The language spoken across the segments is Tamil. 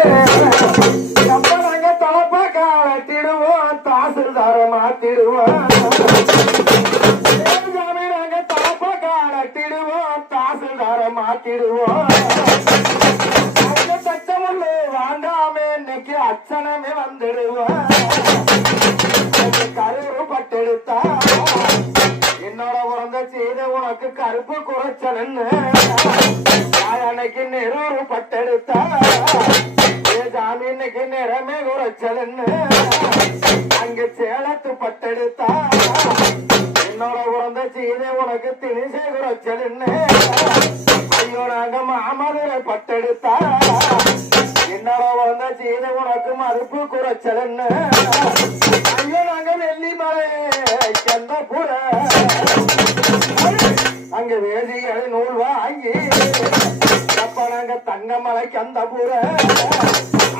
அப்ப நாங்க தலப்ப காலத்திடுவோம் தாசில்தார மாத்திடுவோம் சாமி நாங்க தலப்ப காலத்திடுவோம் தாசில்தார மாத்திடுவோம் தச்சமுள்ளு வாண்டாமே இன்னைக்கு அச்சனமே வந்துடுவோம் கருவு பட்டெடுத்தா என்னோட உறந்த செய்த உனக்கு கருப்பு குறைச்சலன்னு அன்னைக்கு நெருவு பட்டெடுத்தா சாமி இன்னைக்கு நிறமே குறைச்சலன்னு அங்க சேலத்து பட்டெடுத்தா என்னோட உறந்த செய்த உனக்கு திணிசை குறைச்சலன்னு ஐயோ நாங்க மாமதுரை பட்டெடுத்தா என்னோட உறந்த செய்த உனக்கு மறுப்பு குறைச்சலன்னு ஐயோ நாங்க வெள்ளிமலை சந்தபுர அங்க வேதிகளை நூல் வாங்கி அப்ப நாங்க தங்கமலை கந்தபுர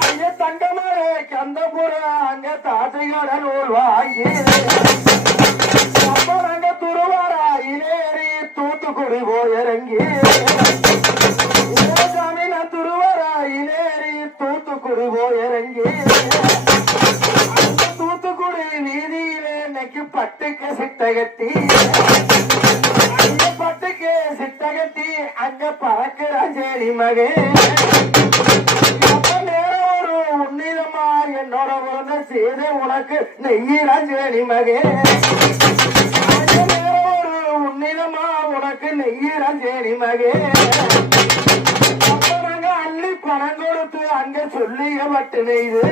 ஐய தங்கமலை கந்தபுர அங்க தாசையோட நூல் வாங்கி அப்ப நாங்க துருவாராயிலேறி தூத்துக்குடி போயிறங்கி சாமி நான் துருவாராயிலேறி தூத்துக்குடி போயிறங்கி தூத்துக்குடி வீதியிலே இன்னைக்கு பட்டுக்கு சிட்டகட்டி பட்டுக்கு சிட்டகட்டி அங்க பறக்கிற சேரி மகே நேரம் ஒரு உன்னிதமா என்னோட உறந்த செய்த உனக்கு நெய்யிறான் சேரி மகே நேரம் ஒரு உன்னிதமா உனக்கு நெய்யிறான் சேரி மகே அப்ப நாங்க அள்ளி பணம் கொடுத்து அங்க சொல்லிய பட்டு நெய்து